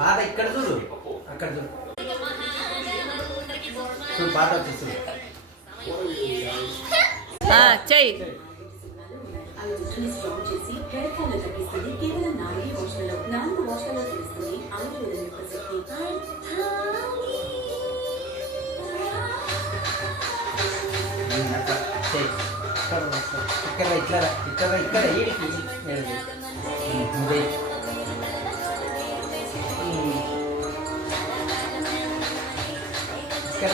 పాత ఇక్కడ చూడు, అక్కడ చూడు చూడు, పాత వచ్చేస్తుంది. చెయ్యి. ఇక్కడ ఇక్కడ ఇక్కడ ఇక్కడ ఈడికి ఇక్కడ